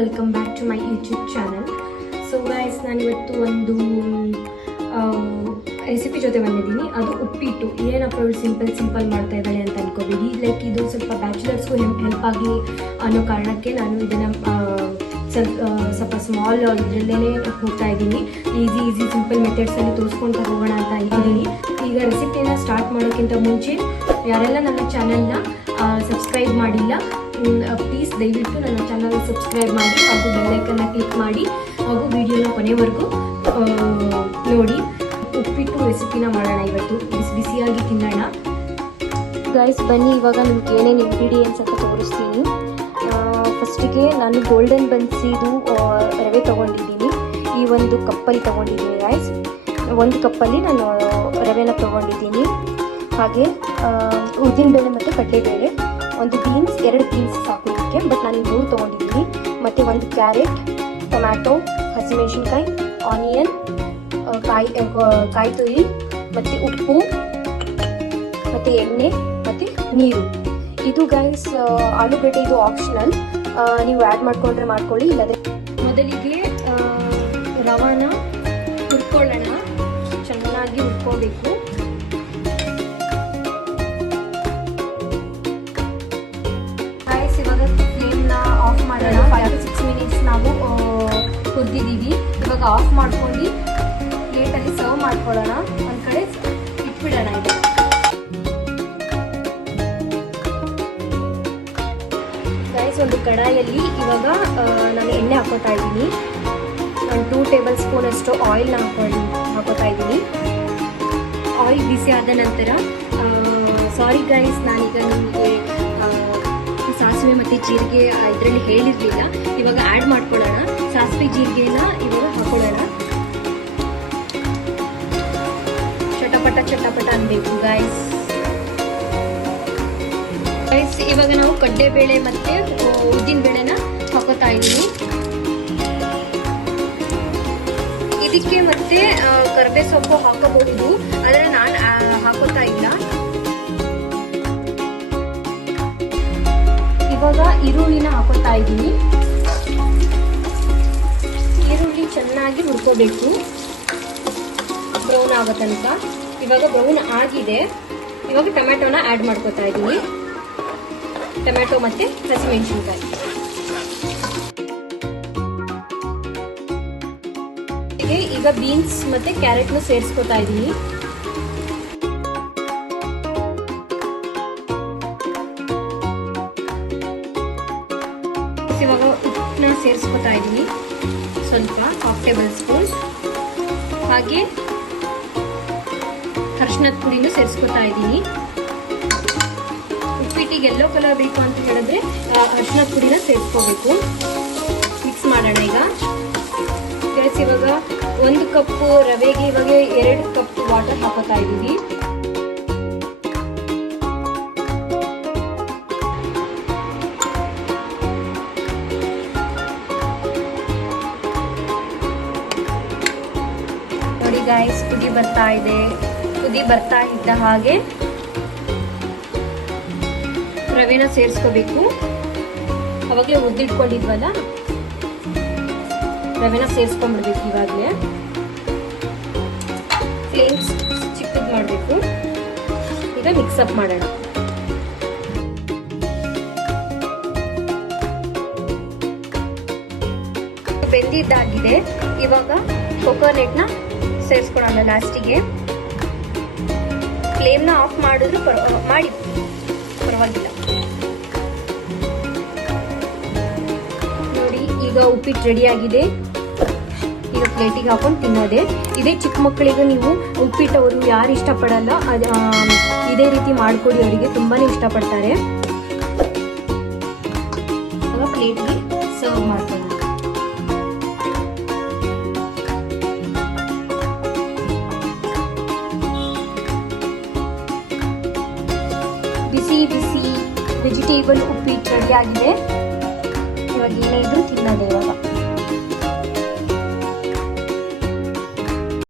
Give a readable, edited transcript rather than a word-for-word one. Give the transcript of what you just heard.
Welcome back to my YouTube channel. So guys, ನಾನಿವತ್ತು ಒಂದು recipe ಜೊತೆ ಬಂದಿದ್ದೀನಿ. ಅದು ಉಪ್ಪಿಟ್ಟು. ಏನಪ್ಪ ಅವಳು ಸಿಂಪಲ್ ಮಾಡ್ತಾ ಇದ್ದಾಳೆ ಅಂತ ಅನ್ಕೋಬೇಡಿ. ಲೈಕ್ ಇದು ಸ್ವಲ್ಪ ಬ್ಯಾಚುಲರ್ಸ್ಗೂ ಹೆಲ್ಪ್ ಆಗಲಿ ಅನ್ನೋ ಕಾರಣಕ್ಕೆ ನಾನು ಇದನ್ನು ಸ್ವಲ್ಪ ಸ್ಮಾಲ್ ಇದರಲ್ಲೇ ಹೋಗ್ತಾ ಇದ್ದೀನಿ. ಈಸಿ ಸಿಂಪಲ್ ಮೆಥಡ್ಸಲ್ಲಿ ತೋರಿಸ್ಕೊಂಡು ಹೋಗೋಣ ಅಂತ ಇದ್ದೀನಿ. ಈಗ ರೆಸಿಪಿನ ಸ್ಟಾರ್ಟ್ ಮಾಡೋಕ್ಕಿಂತ ಮುಂಚೆ ಯಾರೆಲ್ಲ ನನ್ನ ಚಾನಲ್ನ ಸಬ್ಸ್ಕ್ರೈಬ್ ಮಾಡಿಲ್ಲ, ಪ್ಲೀಸ್ ದಯವಿಟ್ಟು ನನ್ನ ಚಾನಲ್ ಸಬ್ಸ್ಕ್ರೈಬ್ ಮಾಡಿ ಹಾಗೂ ಬೆಲ್ಲೈಕನ್ನ ಕ್ಲಿಕ್ ಮಾಡಿ ಹಾಗೂ ವಿಡಿಯೋನ ಕೊನೆವರೆಗೂ ನೋಡಿ. ಉಪ್ಪಿಟ್ಟು ರೆಸಿಪಿನ ಮಾಡೋಣ ಇವತ್ತು. ಬಿಸಿಯಾಗಿ ತಿನ್ನೋಣ. ಗೈಸ್ ಬನ್ನಿ, ಇವಾಗ ನಿಮ್ಗೆ ಏನೇನು ಇಂಗ್ರೀಡಿಯೆಂಟ್ಸ್ ಅಂತ ತೋರಿಸ್ತೀನಿ. ಫಸ್ಟಿಗೆ ನಾನು ಗೋಲ್ಡನ್ ಬನ್ಸಿದು ರವೆ ತೊಗೊಂಡಿದ್ದೀನಿ. ಈ ಒಂದು ಕಪ್ಪಲ್ಲಿ ತೊಗೊಂಡಿದ್ದೀನಿ ಗೈಸ್. ಒಂದು ಕಪ್ಪಲ್ಲಿ ನಾನು ರವೆನ ತೊಗೊಂಡಿದ್ದೀನಿ. ಹಾಗೆ ಉದ್ದಿನಬೇಳೆ ಮತ್ತು ಕಡಲೆಬೇಳೆ, ಒಂದು ಬೀನ್ಸ್, 2 ಬೀನ್ಸ್ ಸಾಕು ಇದಕ್ಕೆ, ಬಟ್ ನಾನು 3 ತೊಗೊಂಡಿದ್ದೀನಿ. ಮತ್ತು ಒಂದು ಕ್ಯಾರೆಟ್, ಟೊಮ್ಯಾಟೊ, ಹಸಿಮೆಣಸಿನ್ಕಾಯಿ, ಆನಿಯನ್, ಕಾಯಿ ತುರಿ, ಮತ್ತು ಉಪ್ಪು, ಮತ್ತು ಎಣ್ಣೆ, ಮತ್ತು ನೀರು. ಇದು ಗೈಸ್ ಆಲೂಗಡ್ಡೆ ಇದು ಆಪ್ಷನಲ್, ನೀವು ಆ್ಯಡ್ ಮಾಡಿಕೊಂಡ್ರೆ ಮಾಡ್ಕೊಳ್ಳಿ, ಇಲ್ಲದೆ ಮೊದಲಿಗೆ ರವಾನ ಹುರ್ಕೊಳ್ಳೋಣ. ಚೆನ್ನಾಗಿ ಹುರ್ಕೋಬೇಕು. ಇವಾಗ ಫ್ಲೇಮ್ನ ಆಫ್ ಮಾಡೋಣ. 5 to 6 minutes ನಾವು ಹುರಿದಿದ್ದೀವಿ. ಇವಾಗ ಆಫ್ ಮಾಡ್ಕೊಂಡು ಪ್ಲೇಟಲ್ಲಿ ಸರ್ವ್ ಮಾಡ್ಕೊಳ್ಳೋಣ. ಒಂದು ಕಡೆ ಇಟ್ಬಿಡೋಣ. ಇದು ಗೈಸ್, ಒಂದು ಕಡಾಯಲ್ಲಿ ಇವಾಗ ನಾನು ಎಣ್ಣೆ ಹಾಕೋತಾ ಇದ್ದೀನಿ. ನಾನು 2 ಟೇಬಲ್ ಸ್ಪೂನ್ ಅಷ್ಟು ಆಯಿಲ್ನ ಹಾಕೋತಾ ಇದ್ದೀನಿ. ಆಯಿಲ್ ಬಿಸಿ ಆದ ನಂತರ ಸಾರಿ ಗೈಸ್, ನಾನೀಗ ನಿಮಗೆ ಸಾಸಿವೆ ಮತ್ತು ಜೀರಿಗೆ ಇದರಲ್ಲಿ ಹೇಳಿರಲಿಲ್ಲ. ಇವಾಗ ಆ್ಯಡ್ ಮಾಡ್ಕೊಳ್ಳೋಣ. ಸಾಸಿವೆ ಜೀರಿಗೆನ ಇವಾಗ ಹಾಕೊಳ್ಳೋಣ. ಚಟಪಟ ಅನ್ಬೇಕು ಗೈಸ್. ಇವಾಗ ನಾವು ಕಡಲೆಬೇಳೆ ಮತ್ತು ಉದ್ದಿನಬೇಳೆನ ಹಾಕೋತಾ ಇದ್ದೀನಿ. ಇದಕ್ಕೆ ಮತ್ತೆ ಕರಿಬೇವು ಸೊಪ್ಪು ಹಾಕೋಬಹುದು, ಆದರೆ ನಾನು ಹಾಕೋತಾ ಇಲ್ಲ. ಇವಾಗ ಈರುಳ್ಳಿನ ಹಾಕೋತಾ ಇದ್ದೀನಿ. ಈರುಳ್ಳಿ ಚೆನ್ನಾಗಿ ಹುರ್ಕೋಬೇಕು ಬ್ರೌನ್ ಆಗೋ ತನಕ. ಇವಾಗ ಬ್ರೌನ್ ಆಗಿದೆ. ಇವಾಗ ಟೊಮ್ಯಾಟೋನ ಆ್ಯಡ್ ಮಾಡ್ಕೋತಾ ಇದ್ದೀನಿ. ಟೊಮ್ಯಾಟೊ ಮತ್ತು ಹಸಿಮೆಣಸಿನ್ಕಾಯಿ. ಈಗ ಬೀನ್ಸ್ ಮತ್ತು ಕ್ಯಾರೆಟ್ನ ಸೇರಿಸ್ಕೋತಾ ಇದ್ದೀನಿ. ಇವಾಗ ಉಪ್ಪನ್ನ ಸೇರಿಸ್ಕೊತಾ ಇದ್ದೀನಿ, ಸ್ವಲ್ಪ 1/2 ಟೇಬಲ್ ಸ್ಪೂನ್. ಹಾಗೆ ಅರಿಶಿನದ ಪುಡಿನೂ ಸೇರಿಸ್ಕೊತಾ ಇದ್ದೀನಿ. ಉಪ್ಪಿಟ್ಟಿಗೆ ಯೆಲ್ಲೋ ಕಲರ್ ಬೇಕು ಅಂತ ಹೇಳಿದ್ರೆ ಅರಿಶಿನದ ಪುಡಿನ ಸೇರಿಸ್ಕೋಬೇಕು. ಮಿಕ್ಸ್ ಮಾಡೋಣ ಈಗ. ಇವಾಗ 1 ಕಪ್ ರವೆಗೆ ಇವಾಗ 2 ಕಪ್ ವಾಟರ್ ಹಾಕೋತಾ ಇದ್ದೀವಿ. ನೋಡಿ ಗೈಸ್, ಕುದಿ ಬರ್ತಾ ಇದ್ದ ಹಾಗೆ ರವೆನ ಸೇರಿಸ್ಕೋಬೇಕು. ಅವಾಗಲೇ ಉದ್ದಿಟ್ಕೊಂಡಿದ್ವಲ್ಲ, ರವೆನ ಸೇರಿಸ್ಕೊಂಡ್ಬಿಡ್ಬೇಕು. ಇವಾಗಲೇ ಫ್ಲೇಮ್ಸ್ ಚಿಕ್ಕದು ಮಾಡಬೇಕು. ಈಗ ಮಿಕ್ಸಪ್ ಮಾಡೋಣ. ಬೆಂದಿದ್ದಾಗಿದೆ. ಇವಾಗ ಕೊಕೊನೆಟ್ನ ಸೇರಿಸ್ಕೊಳ್ಳೋಣ ಲಾಸ್ಟಿಗೆ. ಫ್ಲೇಮ್ನ ಆಫ್ ಮಾಡಿದ್ರು ಮಾಡಿ ಪರವಾಗಿಲ್ಲ. ನೋಡಿ, ಈಗ ಉಪ್ಪಿಟ್ಟು ರೆಡಿ ಆಗಿದೆ. ಈಗ ಪ್ಲೇಟಿಗೆ ಹಾಕೊಂಡು ತಿನ್ನೋದೆ. ಇದೇ ಚಿಕ್ಕ ಮಕ್ಕಳಿಗೆ ನೀವು ಉಪ್ಪಿಟ್ಟು ಅವರು ಯಾರು ಇಷ್ಟಪಡಲ್ಲ, ಇದೇ ರೀತಿ ಮಾಡಿಕೊಡಿ, ಅವರಿಗೆ ತುಂಬಾನೇ ಇಷ್ಟಪಡ್ತಾರೆ. ಇವಾಗ ಪ್ಲೇಟ್ಗೆ ಸರ್ವ್ ಮಾಡ್ಕೊಳ್ಳೋಣ. ಬಿಸಿ ವೆಜಿಟೇಬಲ್ ಉಪ್ಪಿಟ್ಟು ರೆಡಿ ಆಗಿದೆ. ಇವಾಗ ಏನೇ ಇದ್ರೂ ತಿನ್ನೋದು ಇವಾಗ.